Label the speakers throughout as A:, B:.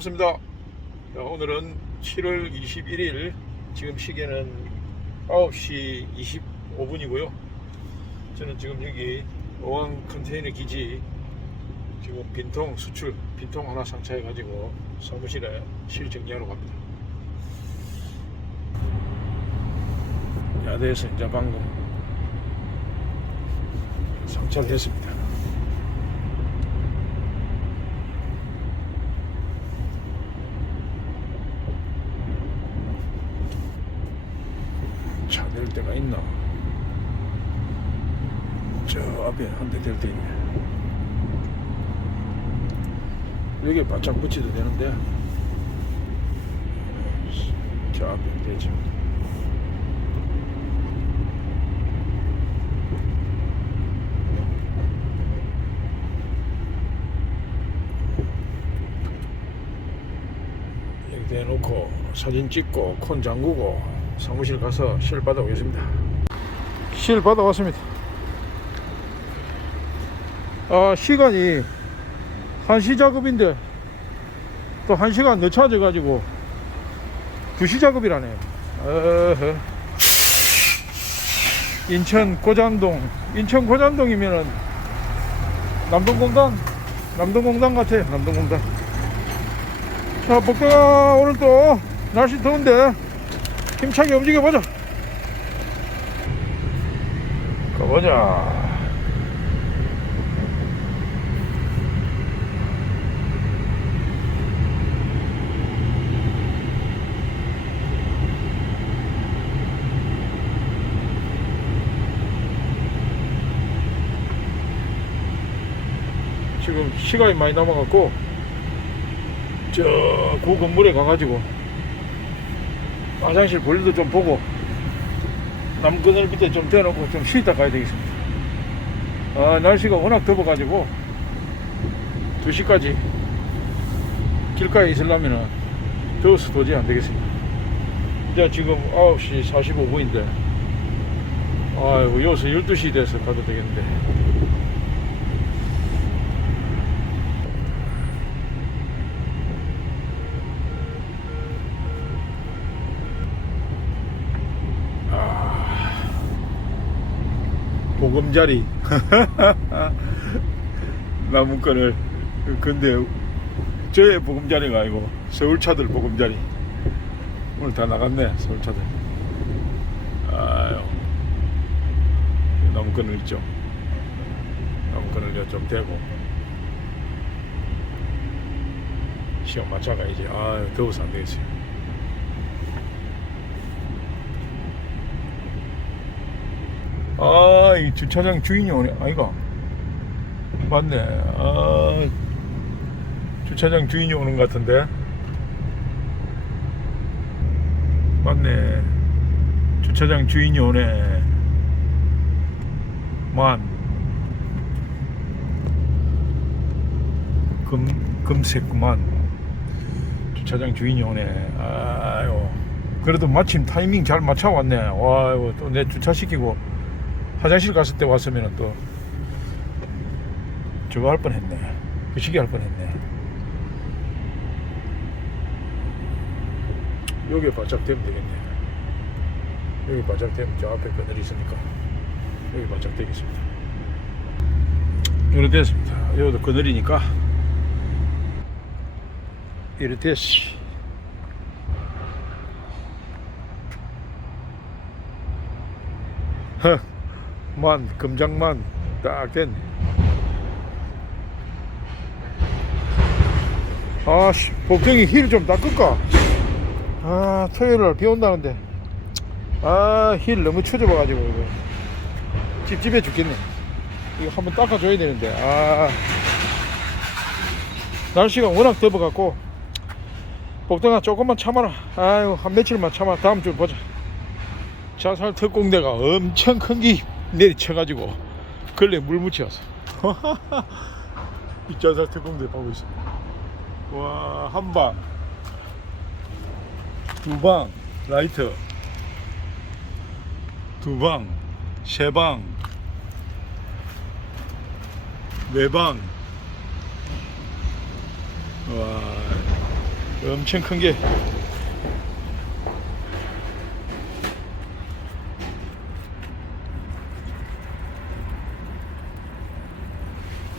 A: 반갑습니다. 자, 오늘은 7월 21일 지금 시계는 9시 25분이고요. 저는 지금 여기 어항 컨테이너 기지 지금 빈통 수출 빈통 하나 상차해 가지고 사무실에 실 정리하러 갑니다. 야대에서 이제 방금 상차를 했습니다. 데가 있나? 저 앞에 한 대될데 있네. 여기에 바짝 붙여도 되는데 저 앞에. 여기 대놓고 사진 찍고 콘 잠그고 사무실 가서 실 받아 오겠습니다. 실 받아 왔습니다. 아 시간이 1시 작업인데 또 1시간 늦춰져 가지고 2시 작업이라네. 어허. 인천 고잔동 인천 고잔동이면은 남동공단 남동공단 같아 남동공단 자 복도가 오늘 또 날씨 더운데 힘차게 움직여보자. 가보자. 지금 시간이 많이 남아갖고 저그 건물에 가가지고 화장실 볼일도 좀 보고 남그늘 밑에 좀 대놓고 좀 쉬다 가야 되겠습니다. 아, 날씨가 워낙 더워가지고 2시까지 길가에 있으려면 더워서 도저히 안 되겠습니다. 이제 지금 9시 45분인데 아이고 여기서 12시 돼서 가도 되겠는데 보금자리. 나무꾼을 근데 저의 보금자리가 아니고 서울차들 보금자리. 오늘 다 나갔네 서울차들. 아유. 나무꾼을 있죠. 나무꾼을 좀 대고. 시험 맞춰가야지 아유 더워서 안 되겠어요 아, 이 주차장 주인이 오네. 아이가. 맞네. 아, 주차장 주인이 오는 것 같은데. 맞네. 주차장 주인이 오네. 만. 금, 금색구만. 주차장 주인이 오네. 아유. 그래도 마침 타이밍 잘 맞춰왔네. 와, 또 내 주차시키고. 화장실 갔을 때 왔으면 또 저거 할 뻔했네. 그 시기 할 뻔했네. 여기에 바짝 대면 되겠네. 여기 바짝 대면 저 앞에 그늘이 있으니까 여기 바짝 되겠습니다. 이렇게 됐습니다. 여기도 그늘이니까 이렇게 됐지. 허. 만 금장만 딱 됐네 아씨 복덩이 힐 좀 닦을까? 아 토요일 날 비 온다는데. 아 힐 너무 처져봐 가지고 이거. 찝찝해 죽겠네. 이거 한번 닦아줘야 되는데. 아. 날씨가 워낙 더워갖고 복덩아 조금만 참아라. 아유 한 며칠만 참아. 다음 주 보자. 자살 특공대가 엄청 큰게 내리쳐가지고 걸레 물 묻혀서 이 자살 특공대 보고 있어 와 한 방 두 방 라이트 두 방 세 방 네방 와, 엄청 큰 게.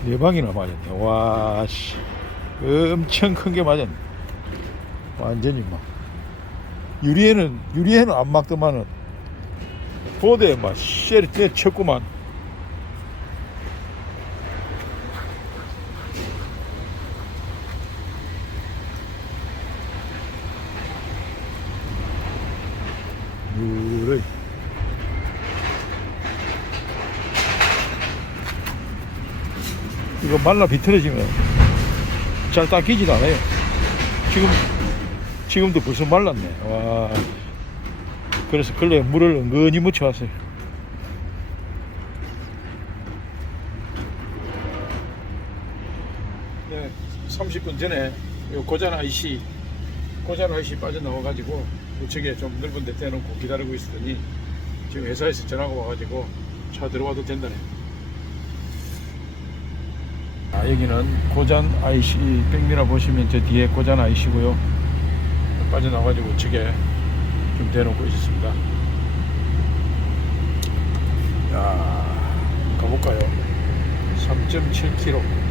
A: 네 방이나 맞았네. 와, 씨. 엄청 큰 게 맞았네. 완전히 막. 유리에는, 유리에는 안 막더만은, 보드에 막, 쉐리 쳤구만. 유리. 이거 말라 비틀어지면 잘 닦이지도 않아요. 지금, 지금도 벌써 말랐네. 와. 그래서 근래 물을 은근히 묻혀왔어요. 네, 30분 전에 요 고잔 IC, 고잔 IC 빠져나와가지고 우측에 좀 넓은 데 대놓고 기다리고 있으더니 지금 회사에서 전화가 와가지고 차 들어와도 된다네. 아, 여기는 고잔 IC 백미라 보시면 저 뒤에 고잔 IC고요. 빠져나와가지고 우측에 좀 대놓고 있었습니다. 야, 가볼까요? 3.7km.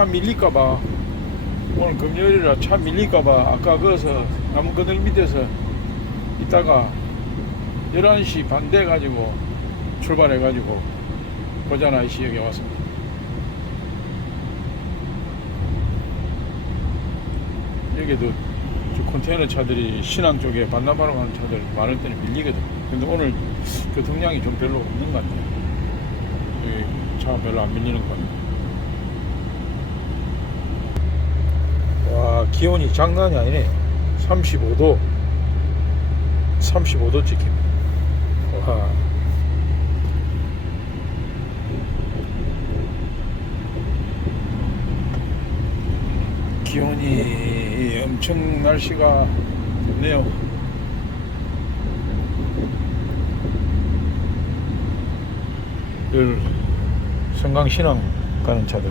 A: 차 밀릴까봐. 오늘 금요일이라 차 밀릴까봐 아까 거기서 나무 그늘 밑에서 있다가 11시 반 돼 가지고 출발해 가지고 고잔 아이씨 여기 왔습니다. 여기도 저 컨테이너 차들이 신안 쪽에 반나바로 가는 차들 많을 때는 밀리거든. 근데 오늘 교통량이 좀 별로 없는 것 같아요. 차가 별로 안 밀리는 것 같아요 와 기온이 장난이 아니네. 35도. 35도 찍힙니다 와. 기온이 엄청 날씨가 좋네요. 늘 성강신앙 가는 차들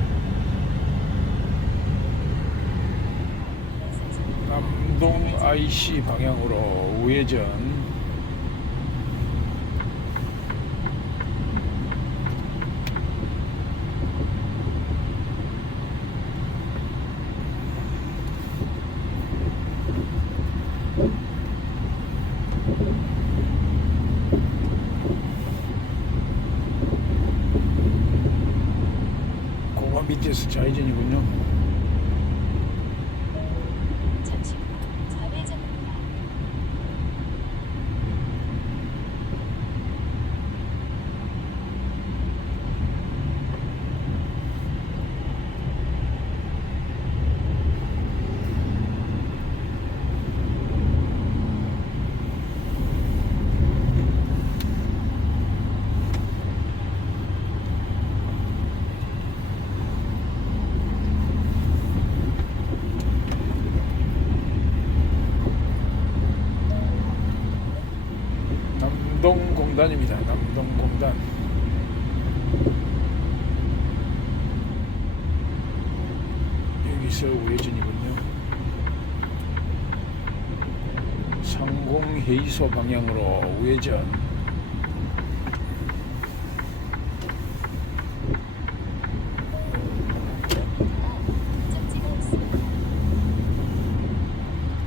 A: 남동 IC 방향으로 우회전 고가 밑에서 좌회전이군요.
B: 잠시 후 좌회전입니다.
A: 남동공단입니다. 남동공단. 여기서 우회전이군요. 상공회의소 방향으로 우회전.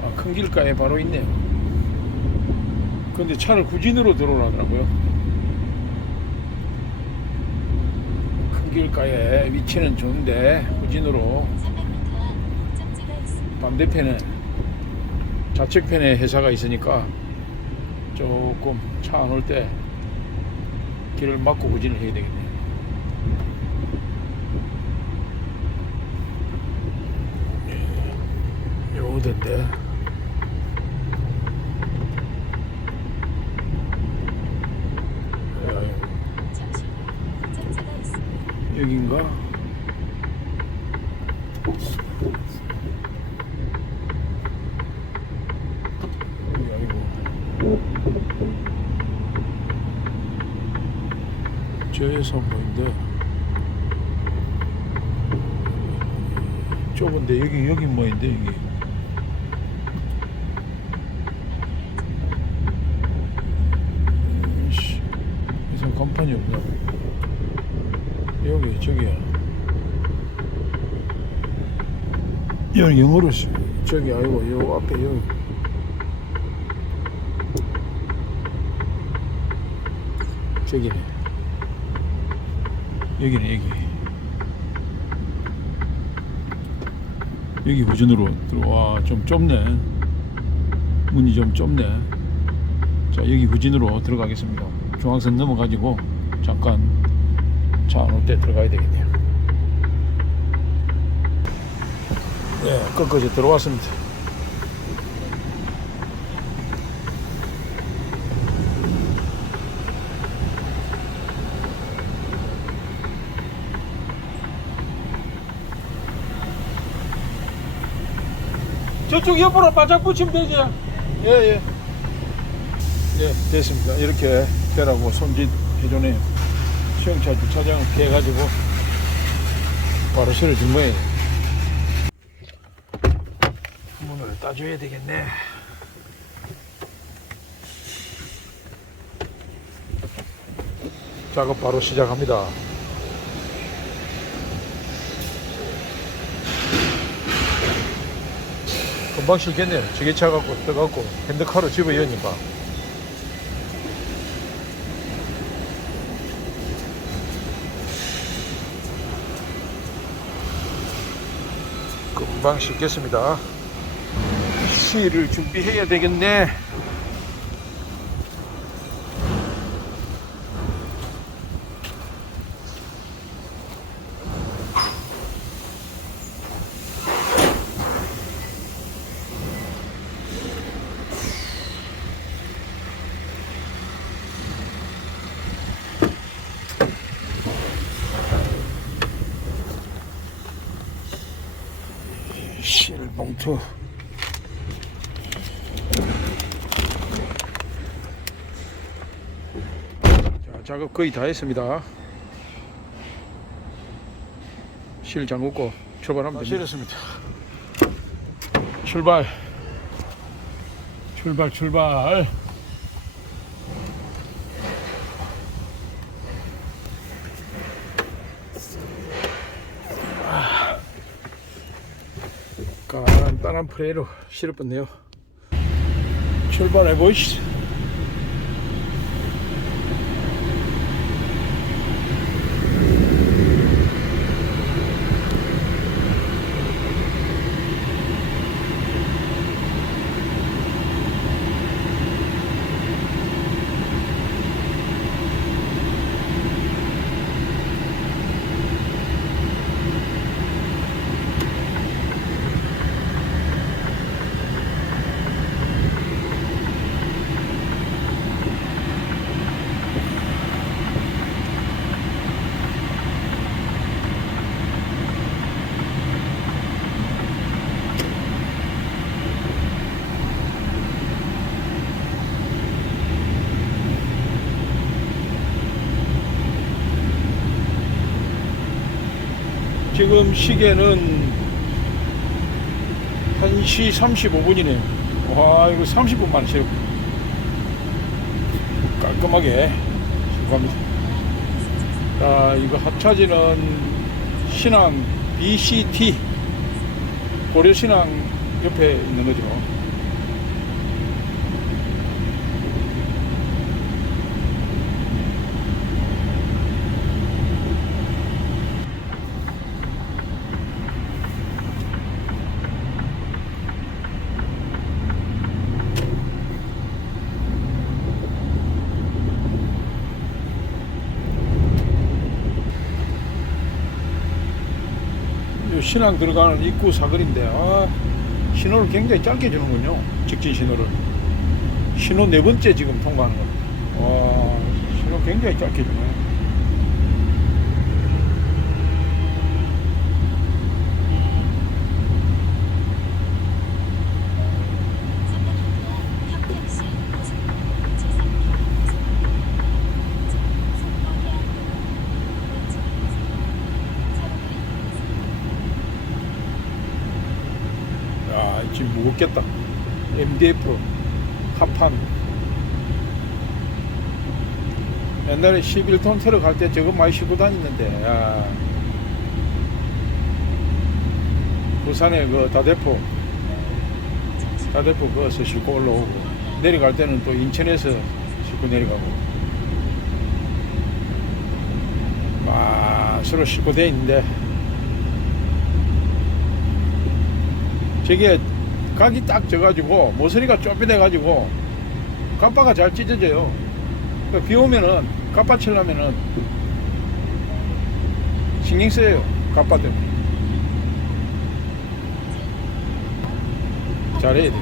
A: 아, 큰 길가에 바로 있네요. 근데 차를 후진으로 들어오라더라고요. 큰 길가에 위치는 좋은데 후진으로
B: 300m 앞 목적지가
A: 반대편에 좌측편에 회사가 있으니까 조금 차 안 올 때 길을 막고 후진을 해야 되겠네요. 예, 요던데
B: 잠시 후 목적지가 있습니다.
A: 여긴가? 여기 아니고 저에서 뭐인데 좁은데 여기 여기 뭐인데 여기 씨, 무슨 간판이 없나? 여기 저기야. 여기 영어로 써. 저기 아니고 요 앞에 여기. 저기네. 여기네 여기. 여기 후진으로 들어와 좀 좁네. 문이 좀 좁네. 자 여기 후진으로 들어가겠습니다. 중앙선 넘어가지고 잠깐 차 안 올 때 들어가야 되겠네요. 네, 끝까지 들어왔습니다. 저쪽 옆으로 바짝 붙이면 되지. 예, 예. 예, 됐습니다. 이렇게 되라고 손짓 해주네요. 시험차 주차장을 피해가지고 바로 실어준 거예요. 문을 따줘야 되겠네. 작업 바로 시작합니다. 금방 실겠네요. 지게차 갖고 떠갖고 핸드카로 집어 여니까. 금방 씻겠습니다. 시를 준비해야 되겠네. 실 봉투. 자, 작업 거의 다 했습니다. 실 잠그고 출발하면 됩니다. 실었습니다. 출발. 출발, 출발. 간단한 프레이로 실어봤네요. 출발해 보이시죠? 지금 시계는 1시 35분이네요. 와, 이거 30분 만에 실 깔끔하게 수고합니다. 자, 이거 합차지는 신항 BCT 고려신항 옆에 있는 거죠. 신항 들어가는 입구 사거리인데 아, 신호를 굉장히 짧게 주는군요. 직진 신호를. 신호 네 번째 지금 통과하는 거. 와, 신호 굉장히 짧게 주네.
B: 탑택시 고속도로 제3길 고속도로 성동해안도로 차로를
A: 야, 지금 무겁겠다. MDF 합판. 옛날에 11톤 트럭 갈때 저거 많이 싣고 다녔는데, 야. 부산에 그 다대포, 다대포 거기서 싣고 올라오고, 내려갈 때는 또 인천에서 싣고 내려가고. 아, 서로 싣고 돼 있는데, 저게 각이 딱 져가지고 모서리가 좁혀돼가지고 깜빠가 잘 찢어져요. 그비 오면은 깜빠 치려면은 신경 써요. 깜빠 때문에. 잘해야 돼.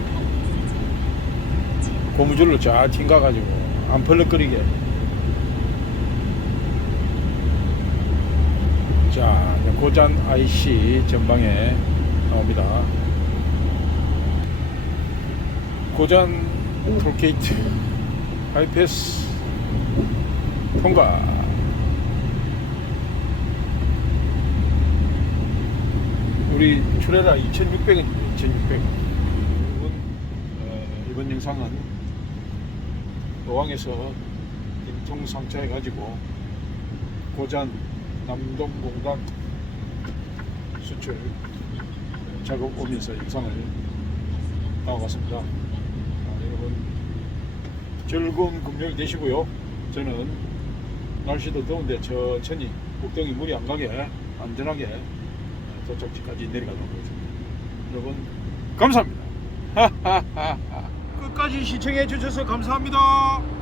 A: 고무줄로 잘 튕가가지고 안 펄럭거리게. 자, 고잔 IC 전방에 나옵니다. 고잔 톨게이트 하이패스 통과 우리 출해라 2600원입니다 2600원 이번, 어, 이번 영상은 노왕에서 임통상차 해 가지고 고잔 남동공단 수출 작업 오면서 영상을 나와봤습니다. 즐거운 금요일 되시고요. 저는 날씨도 더운데 천천히 목동이 물이 안 가게 안전하게 도착지까지 내려가도록 하겠습니다. 여러분 감사합니다. 끝까지 시청해 주셔서 감사합니다.